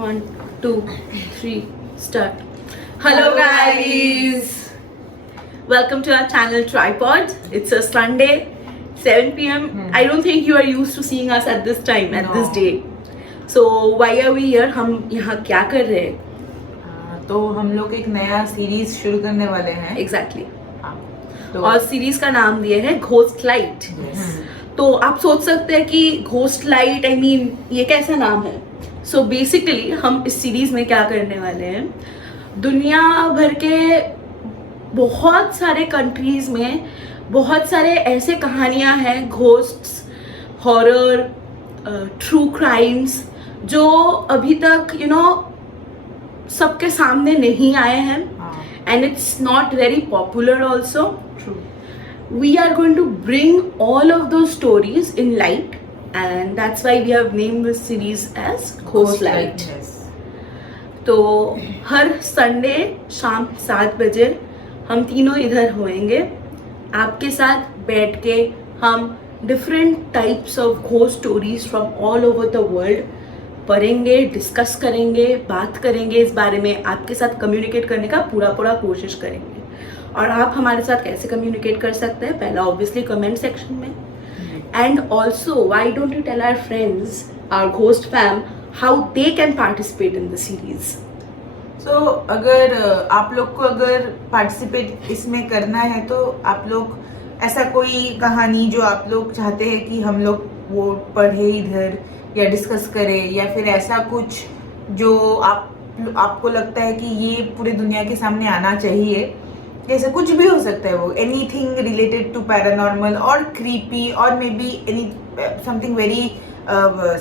1, 2, 3, start. Hello guys! Welcome to our channel Tripod. It's a Sunday, 7 p.m. I don't think you are used to seeing us at this time, at this day. So why are we here? हम यहाँ क्या कर रहे हैं? तो हम लोग एक नया सीरीज शुरू करने वाले हैं. Exactly. तो और सीरीज का नाम दिए है घोस्ट लाइट. तो आप सोच सकते हैं कि घोस्ट लाइट ये कैसा नाम है. सो बेसिकली हम इस सीरीज में क्या करने वाले हैं, दुनिया भर के बहुत सारे कंट्रीज में बहुत सारे ऐसे कहानियां हैं, घोस्ट्स, हॉरर, ट्रू क्राइम्स, जो अभी तक सबके सामने नहीं आए हैं. And it's not very popular also. True. We are going to bring all of those stories in light, and that's why we have named this series as Ghost Light. Yes. तो हर Sunday शाम 7 बजे हम तीनों इधर होएंगे. आपके साथ बैठ के हम different types of ghost stories from all over the world पढ़ेंगे, डिस्कस करेंगे, बात करेंगे इस बारे में, आपके साथ कम्युनिकेट करने का पूरा कोशिश करेंगे. और आप हमारे साथ कैसे कम्युनिकेट कर सकते हैं? पहला ऑब्वियसली कमेंट सेक्शन में. And also why don't you tell our friends, our ghost fam, how they can participate in the series. So अगर आप लोग को अगर पार्टिसिपेट इसमें करना है तो आप लोग ऐसा कोई कहानी जो आप लोग चाहते हैं कि हम लोग वो पढ़े इधर या डिस्कस करें, या फिर ऐसा कुछ जो आपको लगता है कि ये पूरे दुनिया के सामने आना चाहिए, जैसे कुछ भी हो सकता है वो, एनीथिंग रिलेटेड टू पैरानॉर्मल और क्रीपी और may be any something very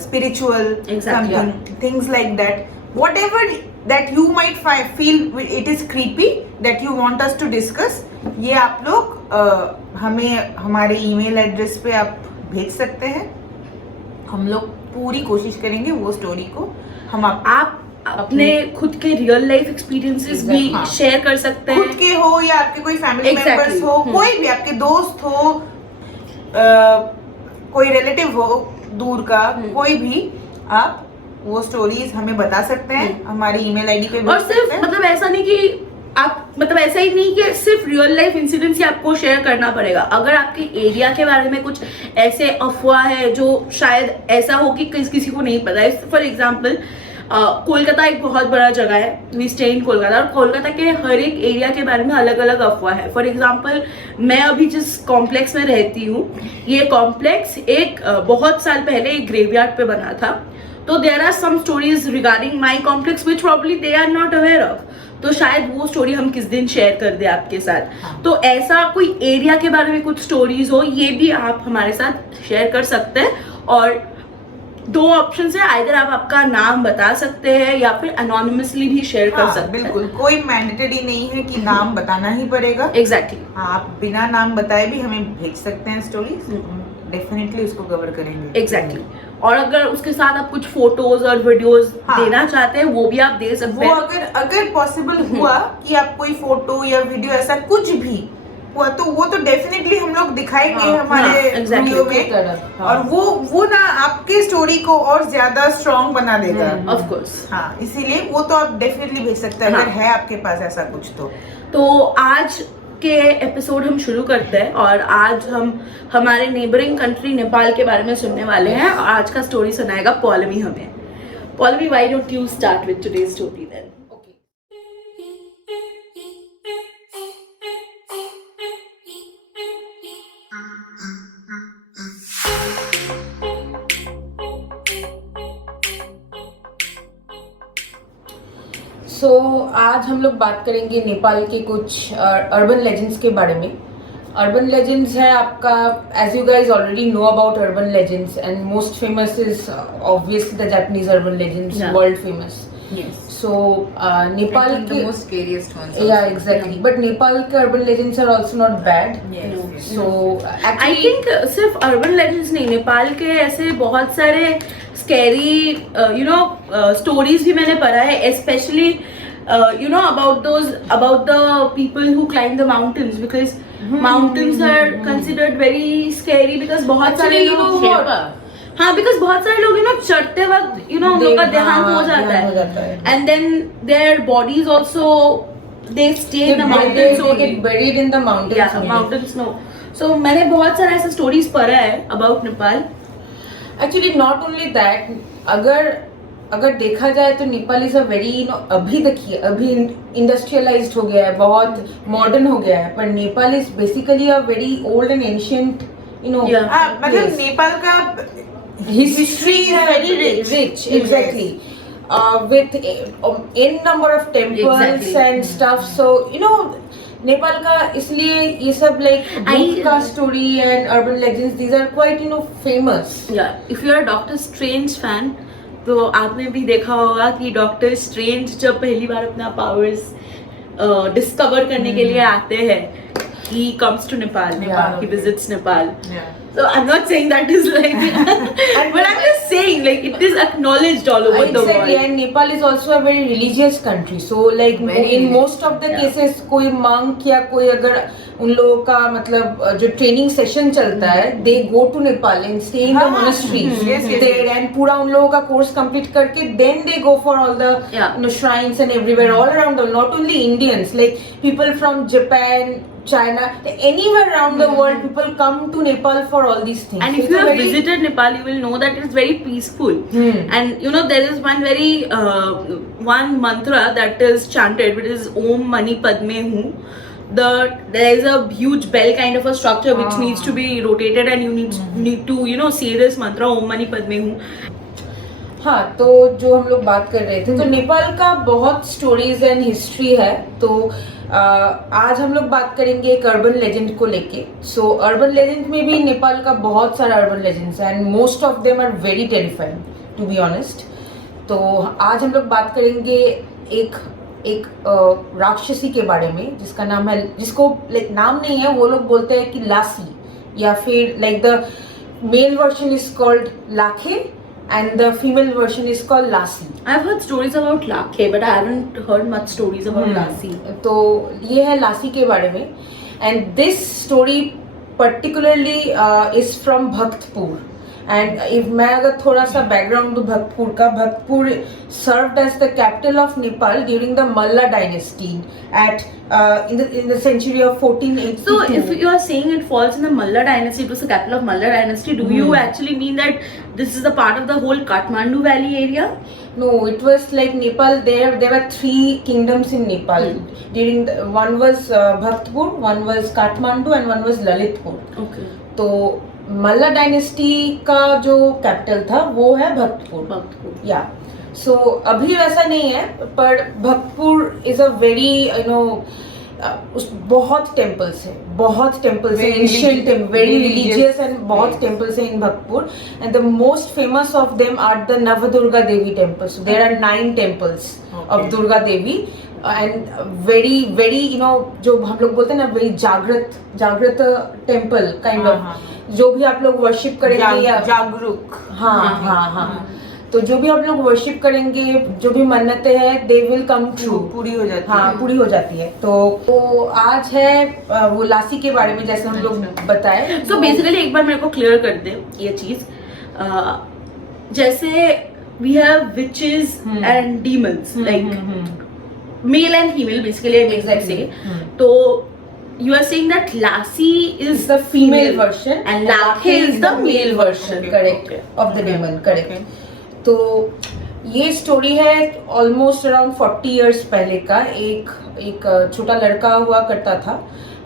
spiritual, something things like that, whatever that you might feel it is creepy that you want us to discuss, ये आप लोग हमें हमारे ईमेल एड्रेस पे आप भेज सकते हैं. हम लोग पूरी कोशिश करेंगे वो स्टोरी को हम आप अपने खुद के रियल लाइफ एक्सपीरियंसेस भी शेयर कर सकते हैं. खुद के हो या आपके कोई फैमिली मेंबर्स हो, कोई भी आपके दोस्त हो, कोई रिलेटिव हो दूर का, कोई भी, आप वो स्टोरीज हमें बता सकते हैं हमारी ईमेल आईडी पे. और सिर्फ ऐसा नहीं कि आप ऐसा ही नहीं कि सिर्फ रियल लाइफ इंसिडेंट्स ही आपको शेयर करना पड़ेगा. अगर आपके एरिया के बारे में कुछ ऐसे अफवाह है जो शायद ऐसा हो कि किसी को नहीं पता है. फॉर एग्जाम्पल कोलकाता एक बहुत बड़ा जगह है, वी स्टे इन कोलकाता, और कोलकाता के हर एक एरिया के बारे में अलग अलग अफवाह है. फॉर एग्जाम्पल मैं अभी जिस कॉम्प्लेक्स में रहती हूँ, ये कॉम्प्लेक्स एक बहुत साल पहले एक ग्रेवयार्ड पे बना था. तो there are some stories regarding my complex which probably they are not aware of. तो शायद वो स्टोरी हम किस दिन शेयर कर दे आपके साथ. तो ऐसा कोई एरिया के बारे में कुछ स्टोरीज हो, ये भी आप हमारे साथ शेयर कर सकते हैं. और 2 ऑप्शन है, आइदर आप आपका नाम बता सकते हैं या फिर अनोनिमसली भी शेयर कर सकते हैं. बिल्कुल, कोई मैंडेटरी नहीं है कि नाम बताना ही पड़ेगा. एग्जैक्टली. आप बिना नाम बताए भी हमें भेज सकते हैं स्टोरीज, डेफिनेटली उसको कवर करेंगे. एग्जैक्टली. और अगर उसके साथ आप कुछ फोटोज और वीडियोस देना चाहते हैं, वो भी आप दे सकते हैं. वो अगर पॉसिबल हुआ कि आप कोई फोटो या वीडियो ऐसा कुछ भी हुआ तो वो तो डेफिनेटली हम लोग दिखाएंगे हमारे वीडियो में. और वो ना आपके स्टोरी को और ज्यादा स्ट्रॉन्ग बना देगा. Of course. हाँ, इसीलिए वो तो आप डेफिनेटली भेज सकते हैं अगर है आपके पास ऐसा कुछ. तो आज के एपिसोड हम शुरू करते हैं, और आज हम हमारे नेबरिंग कंट्री नेपाल के बारे में सुनने वाले हैं. और आज का स्टोरी सुनाएगा पौलमी हमें. Paulami, why don't you start with today's story then? So आज हम लोग बात करेंगे नेपाल के कुछ अर्बन लेजेंड्स के बारे में. अर्बन लेजेंड्स है आपका, as you guys already know about urban legends, and most famous is obviously the Japanese urban legends, world famous. So Nepal the most scariest ones. Yeah, exactly. But Nepal के urban legends are also not bad. Yes. So I think सिर्फ urban legends नहीं, नेपाल के ऐसे बहुत सारे scary stories भी मैंने पढ़ा है, especially about the people who climb the mountains, because mountains are considered very scary because बहुत सारे लोग हाँ, बिकॉज बहुत सारे लोग चढ़ते वक्त उन लोग का देहांत हो जाता है and then their bodies also they stay in the mountains they get buried in the mountains only. Mountains no. So मैंने बहुत सारा ऐसा स्टोरीज पढ़ा है about Nepal. Actually not only that, अगर देखा जाए तो नेपाल इज अ वेरी अभी देखिए अभी इंडस्ट्रियलाइज्ड हो गया है, बहुत मॉडर्न हो गया है, पर Nepal is basically a very old and ancient मतलब नेपाल का history is very rich exactly. With n number of temples Exactly. and stuff, so Nepal का इसलिए ये सब like का story and urban legends, these are quite famous. If you are Doctor Strange fan तो आपने भी देखा होगा कि डॉक्टर स्ट्रेंज जब पहली बार अपना पावर्स डिस्कवर करने के लिए आते हैं, he comes to Nepal. He visits Nepal. So I'm not saying that is like, but I'm just saying like it is acknowledged all over the Exactly, world. and Nepal is also a very religious country. So like in most of the cases, कोई monk या कोई अगर उन लोगों का मतलब जो training session चलता है, they go to Nepal and stay in the monasteries there, and पूरा उन लोगों का कोर्स कंप्लीट करके then they go for all the shrines and everywhere all around the world. Not only Indians, like people from Japan, China, anywhere around the world, people come to Nepal for all these things. And So if it's you a have very- visited Nepal, you will know that it is very peaceful. And there is one very one mantra that is chanted, which is Om Mani Padme Hu. There is a huge bell kind of a structure which needs to be rotated, and you need to say this mantra Om Mani Padme Hu. हाँ, तो जो हम लोग बात कर रहे थे, तो नेपाल का बहुत स्टोरीज एंड हिस्ट्री है. तो आज हम लोग बात करेंगे एक अर्बन लेजेंड को लेके. सो अर्बन लेजेंड में भी नेपाल का बहुत सारा अर्बन लेजेंड्स है, and most of them are very terrifying to be honest. तो आज हम लोग बात करेंगे एक राक्षसी के बारे में जिसका नाम है, जिसको लाइक नाम नहीं है, वो लोग बोलते हैं कि लासी, या फिर like the male version is called Lakhe and the female version is called Lassi. I've heard stories about Lakhe, but I haven't heard much stories about Lassi. तो ये है लासी के बारे में, and this story particularly is from Bhaktapur. And if मैं अगर थोड़ा सा बैकग्राउंड दूं भक्तपुर का, Bhaktapur served as the capital of Nepal during the Malla dynasty at in the century of 1482. So if you are saying it falls in the Malla dynasty, it was the capital of Malla dynasty, do you actually mean that this is a part of the whole Kathmandu Valley area? No, it was like Nepal. There were 3 kingdoms in Nepal. During one was Bhaktapur, one was Kathmandu, and one was Lalitpur. Okay. तो मल्ला dynasty का जो capital था वो है भक्तपुर. या सो अभी वैसा नहीं है, पर भक्तपुर इज अ वेरी बहुत टेम्पल्स है एंशिएंट, वेरी रिलीजियस, एंड बहुत टेम्पल्स है in Bhaktapur. And the most famous of them are the Navdurga Devi temples. There are 9 temples of Durga Devi, and very very जो हम लोग बोलते हैं ना, वेरी जागृत टेम्पल काइंड ऑफ. जो भी आप लोग वर्शिप करेंगे या जागरूक, हाँ, तो जो भी आप लोग वर्शिप करेंगे, जो भी मन्नतें हैं, दे विल कम ट्रू, पूरी हो जाती है. हाँ, पूरी हो जाती है. तो आज है वो लासी के बारे में, जैसे हम लोग बताए. So basically एक बार मेरे को क्लियर कर दे ये चीज. जैसे we have witches and demons, like male and female basically, Exactly. तो you are saying that Lassi is the female version and Lakhe is the male version. correct, of the demon, correct. तो ये story है almost around 40 years पहले का. एक छोटा लड़का हुआ करता था,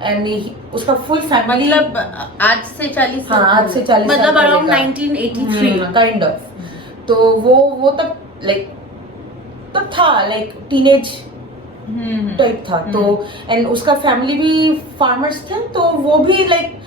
एंड उसका फुल फैमिली, मतलब आज से 40 हाँ, आज से 40 मतलब अराउंड 1983 काइंड ऑफ. तो वो तब तब था लाइक टीनेज टाइप था. तो एंड उसका फैमिली भी फार्मर्स थे, तो वो भी लाइक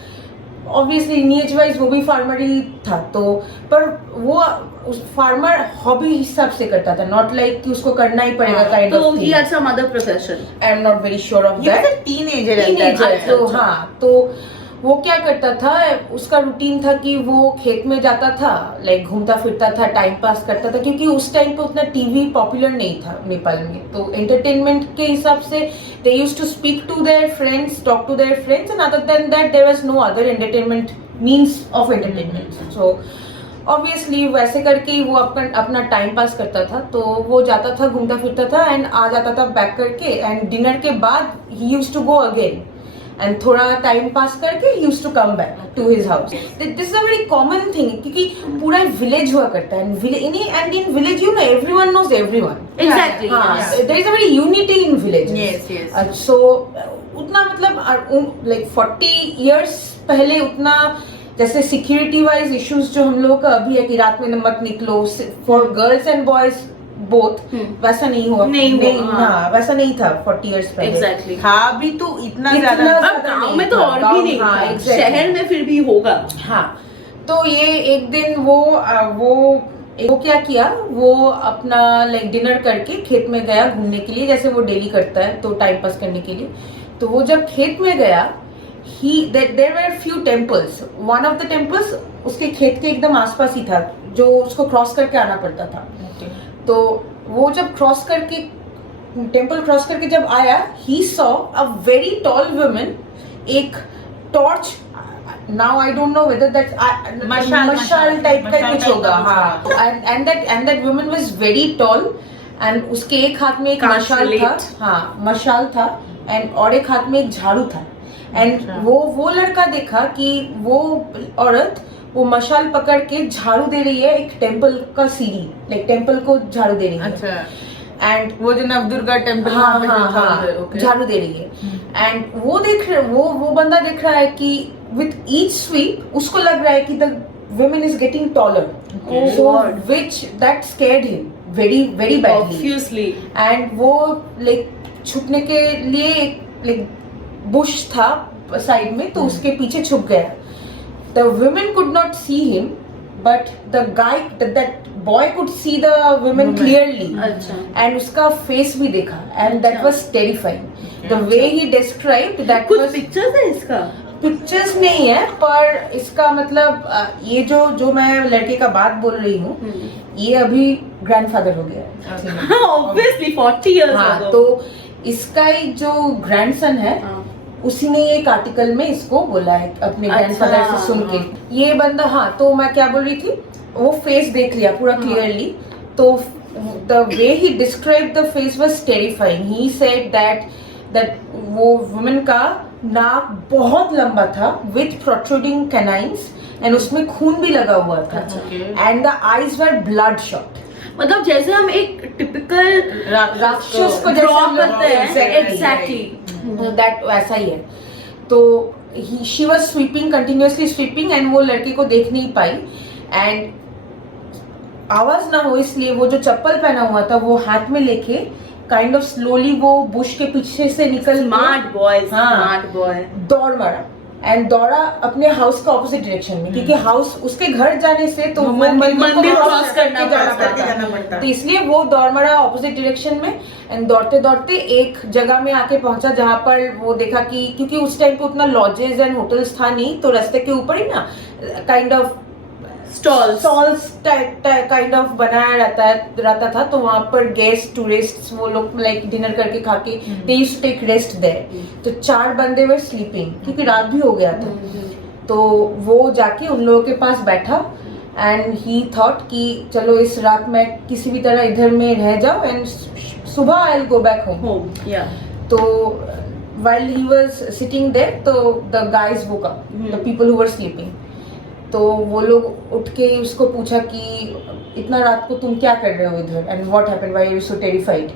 ऑब्वियसली लिनिएज वाइज वो भी फार्मर ही था. तो पर वो उस फार्मर हॉबी हिसाब से करता था, नॉट लाइक कि उसको करना ही पड़ेगा काइंड तो of. he had some other profession. I am not very sure of that. Teenager. तो हाँ, तो वो क्या करता था, उसका रूटीन था कि वो खेत में जाता था, लाइक घूमता फिरता था, टाइम पास करता था, क्योंकि उस टाइम पे उतना टीवी पॉपुलर नहीं था नेपाल में. तो एंटरटेनमेंट के हिसाब से they used to speak to their friends, talk to their friends, and other than that there was no other entertainment means of entertainment. So obviously वैसे करके ही वो अपना टाइम पास करता था। तो वो जाता था, घूमता फिरता था एंड आ जाता था बैक करके, एंड डिनर के बाद ही used to go again and थोड़ा टाइम पास करके ही used to come back to his house. This is a very common thing, क्योंकि पूरा विलेज हुआ करता है and in village you know everyone knows everyone. Exactly, हाँ, yeah. There is a very unity in village. Yes, yes. So उतना मतलब like 40 years पहले उतना जैसे सिक्योरिटी वाइज इश्यूज जो हम लोगों का अभी है कि रात में मत निकलो for girls and boys both, वैसा नहीं हुआ। हाँ, वैसा नहीं था 40 इयर्स पहले। एग्जैक्टली। था भी तो इतना इतना ज्यादा ज्यादा अब गांव नहीं में तो था, और भी गाँव- नहीं हाँ, था, exactly. शहर में फिर भी होगा। हाँ, तो ये एक दिन वो क्या किया, वो अपना लाइक डिनर करके खेत में गया घूमने के लिए, जैसे वो डेली करता है तो टाइम पास करने के लिए। तो वो जब खेत में गया, there were few temples. One of the temples उसके खेत के एकदम आसपास ही था, जो उसको क्रॉस करके आना पड़ता था। तो वो जब टेम्पल क्रॉस करके जब आया, he saw a very tall woman, एक torch, now I don't know whether that मशाल टाइप का कुछ होगा। हाँ, and that woman was very tall and उसके एक हाथ में एक मशाल था। हाँ, मशाल था एंड और एक हाथ में एक झाड़ू था। एंड वो लड़का देखा कि वो औरत वो मशाल पकड़ के झाड़ू दे रही है एक टेम्पल का सीढ़ी, लाइक टेम्पल को झाड़ू दे रही है। अच्छा। एंड वो जो नवदुर्गा टेम्पल झाड़ू दे रही है। एंड वो बंदा देख रहा है कि विथ ईच स्वीप उसको लग रहा है कि the woman is getting taller, so which that scared him very very badly. Obviously. And वो like छुपने के लिए like बुश था साइड में, तो उसके पीछे छुप गया। The women could not see him, but the guy, that boy could see the women clearly. अच्छा। And उसका फेस भी देखा, and that was terrifying. The way he described that कुछ was पिक्चर्स है इसका? पिक्चर्स नहीं है, पर इसका मतलब ये जो मैं लड़के का बात बोल रही हूँ, ये अभी ग्रैंडफादर हो गया है। ऑब्वियसली 40 इयर्स हाँ, अगो। तो इसका ही जो ग्रैंडसन है, उसी ने एक आर्टिकल में इसको बोला है अपने ग्रैंडफादर से सुन के। ये बंदा, हाँ, तो मैं क्या बोल रही थी, वो फेस देख लिया पूरा क्लियरली। तो the way he describe the face was terrifying. He said that वो वुमन का नाक बहुत लंबा था विथ प्रोट्रूडिंग कैनाइन्स एंड उसमें खून भी लगा हुआ था। And the eyes were blood shot. मतलब जैसे हम एक टिपिकल राक्षस को ड्रॉ जैसे करते हैं, एग्जैक्टली दैट वैसा ही है। तो she was sweeping, continuously sweeping, and वो लड़के को देख नहीं पाई। एंड आवाज ना हो इसलिए वो जो चप्पल पहना हुआ था वो हाथ में लेके काइंड ऑफ स्लोली वो बुश के पीछे से निकल स्मार्ट बॉय, हाँ, स्मार्ट बॉय दौड़ मारा एंड दौड़ा अपने हाउस का ऑपोजिट डायरेक्शन में, क्योंकि हाउस उसके घर जाने से तो वो मंदिर को क्रॉस करना जाना पड़ता। तो इसलिए वो दौड़ मारा ऑपोजिट डायरेक्शन में। एंड दौड़ते दौड़ते एक जगह में आके पहुंचा जहां पर वो देखा कि क्योंकि उस टाइम पे उतना लॉजेस एंड होटल्स था नहीं, तो रास्ते के ऊपर ही ना kind of stalls kind of बनाया रहता था। तो वहां पर गेस्ट टूरिस्ट वो लोग लाइक डिनर करके खा के they used to take rest there. तो 4 बंदे वर स्लीपिंग, क्योंकि रात भी हो गया था। तो वो जाके उन लोगों के पास बैठा एंड ही थॉट कि चलो इस रात मैं किसी भी तरह इधर में रह जाऊं एंड सुबह I will go back home. तो while he was sitting there, तो the guys woke up, the people who were sleeping. तो वो लोग उठ के उसको पूछा कि इतना रात को तुम क्या कर रहे हो इधर, and what happened, why are you so terrified.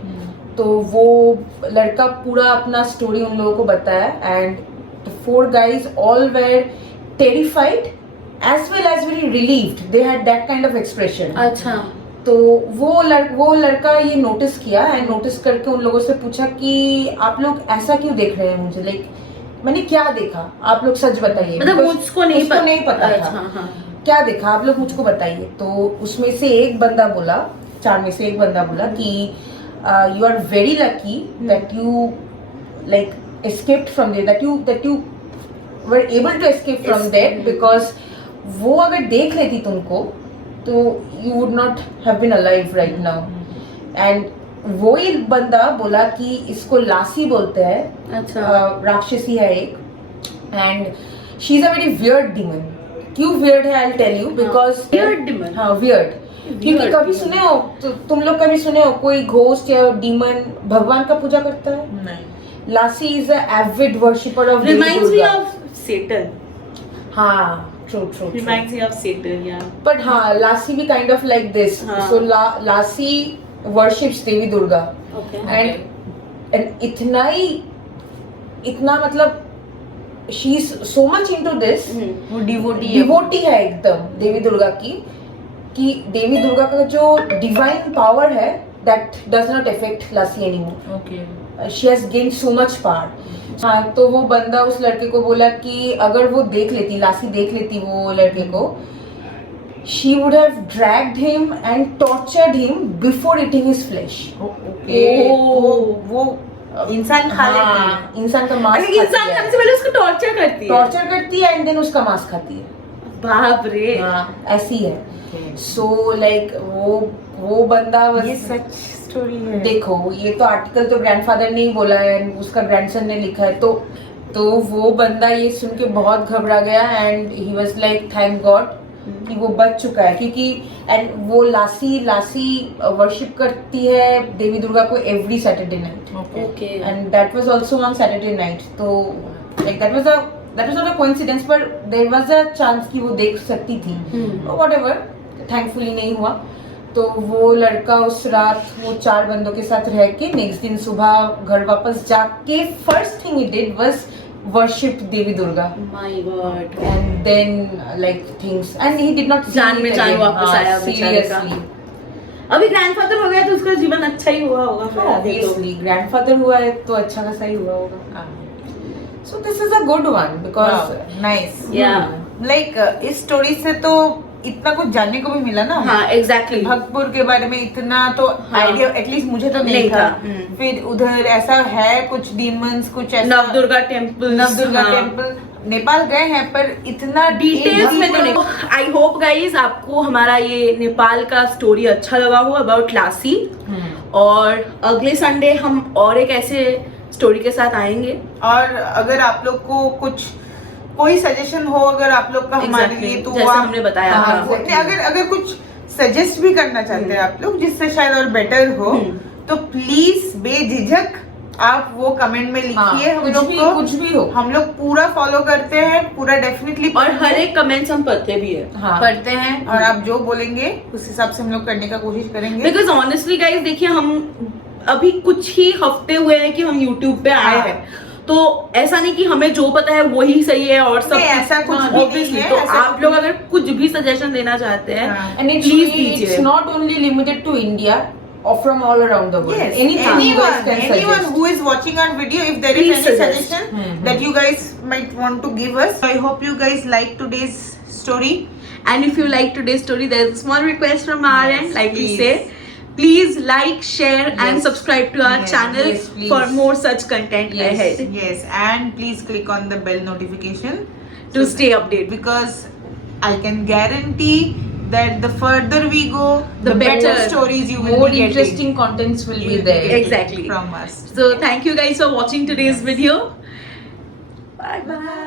तो वो लड़का पूरा अपना स्टोरी उन लोगों को बताया and the 4 guys all were terrified as well as very relieved. They had that kind of expression. अच्छा। तो वो लड़का ये नोटिस किया एंड नोटिस करके उन लोगों से पूछा कि आप लोग ऐसा क्यों देख रहे हैं मुझे, लाइक मैंने क्या देखा, आप लोग सच बताइए। मतलब मुझको नहीं पता था। हाँ। क्या देखा आप लोग मुझको बताइए। तो उसमें से एक बंदा बोला, 4 में से एक बंदा बोला कि you are very lucky that you like escaped from there, that you were able to escape from there, because वो अगर देख लेती तुमको तो you would not have been alive right now. And वो एक बंदा बोला कि इसको लासी बोलते हैं। अच्छा। राक्षसी है एक, and she is a very weird demon. क्यों वियर्ड है, I tell you, because Weird demon. हाँ वियर्ड, क्योंकि कभी सुने हो तुम लोग कभी सुने हो कोई घोस्ट या डीमन भगवान का पूजा करता है? नहीं। Lassie is a avid worshipper of Reminds me of Satan. हाँ true true Reminds me of Satan, yeah. But हाँ लासी भी काइंड ऑफ लाइक दिस. हाँ. So Lassie worships Devi Durga Okay. And इतना मतलब she is so much into this, वो devotee devotee है एकदम देवी दुर्गा की, कि देवी दुर्गा का जो डिवाइन पावर है that does not affect Lassie anymore. Okay. She has gained so much power. हाँ तो वो बंदा उस लड़के को बोला कि अगर वो देख लेती, लासी देख लेती वो लड़के को, she would have dragged him and tortured him before eating his flesh. Okay. वो इंसान खा लेती है। हाँ, इंसान का मांस अरे इंसान खाने से पहले उसको टॉर्चर करती है. टॉर्चर करती है एंड देन उसका मांस खाती है. बाप रे. हाँ ऐसी है. सो लाइक वो बंदा ये सच स्टोरी है। देखो ये तो आर्टिकल तो ग्रैंडफादर ने ही बोला है, उसका ग्रैंडसन ने लिखा है, तो वो बंदा ये सुन के बहुत घबरा गया and he was like thank God कि वो बच चुका है, क्योंकि एंड वो लासी वर्शिप करती है देवी दुर्गा को every Saturday night. Okay. And that was also on Saturday night. तो like that was not a coincidence, but there was a chance कि वो देख सकती थी. व्हाटएवर, थैंकफुली नहीं हुआ. तो वो लड़का उस रात वो 4 बंदों के साथ रह के नेक्स्ट दिन सुबह घर वापस जाके first thing he did was worship Devi Durga. My God. And then like things, and he did not see जान it में जान again. वापस आया बेचारे का. seriously. अभी ग्रैंडफादर हो गया तो उसका जीवन अच्छा ही हुआ होगा फिर आगे तो. Obviously, grandfather हुआ है तो अच्छा खासा ही हुआ होगा. So this is a good one because nice. Yeah. Like इस स्टोरी से तो इतना कुछ जानने को भी मिला ना। हाँ एग्जैक्टली. भक्तपुर के बारे में इतना तो हाँ। आइडिया एटलीस्ट मुझे तो नहीं नहीं था। था। फिर उधर ऐसा है कुछ डीमंस, कुछ ऐसा नवदुर्गा टेम्पल. नवदुर्गा टेम्पल नेपाल गए हैं पर इतना डिटेल्स में तो नहीं. आई होप गाइज आपको हमारा ये नेपाल का स्टोरी अच्छा लगा हो अबाउट लासी. और अगले संडे हम और एक ऐसे स्टोरी के साथ आएंगे. और अगर आप लोग को कुछ कोई सजेशन हो अगर आप लोग का हमारे Exactly, लिए तो जैसे वो हमने बताया हाँ, था. exactly. अगर कुछ सजेस्ट भी करना चाहते हैं आप लोग जिससे शायद और बेटर हो तो प्लीज बेझिझक आप वो कमेंट में लिखिए. हम लोग को कुछ भी हो, हम लोग पूरा फॉलो करते हैं, पूरा डेफिनेटली और हर एक कमेंट्स हम पढ़ते भी है. हाँ. पढ़ते हैं और आप जो बोलेंगे उस हिसाब से हम लोग करने का कोशिश करेंगे. बिकॉज ऑनेस्टली गाइज देखिए हम अभी कुछ ही हफ्ते हुए हैं कि हम यूट्यूब पे आए हाँ. हैं, तो ऐसा नहीं कि हमें जो पता है वही सही है और सब नहीं, ऐसा कुछ भी नहीं obviously. है, तो ऐसा आप कुछ लोग भी- अगर कुछ भी सजेशन देना चाहते हैं हाँ. and it's प्लीज really, दीजिए. it's not only limited to India or from all around the world. Yes, Anything you guys can anyone suggest. who is watching our video, if there Please is any suggest. suggestion that you guys might want to give us. I hope you guys like today's story. And if you like today's story, there's a small request from our Yes, end, like we please. say. Please like, share, and Yes. subscribe to our Yes, channel yes, please. for more such content Yes. ahead Yes, and please click on the bell notification to stay updated. because I can guarantee that the further we go, the better better, stories you will More be getting. interesting contents will You be will be there. getting Exactly. from us. So thank you guys for watching today's video. Bye bye.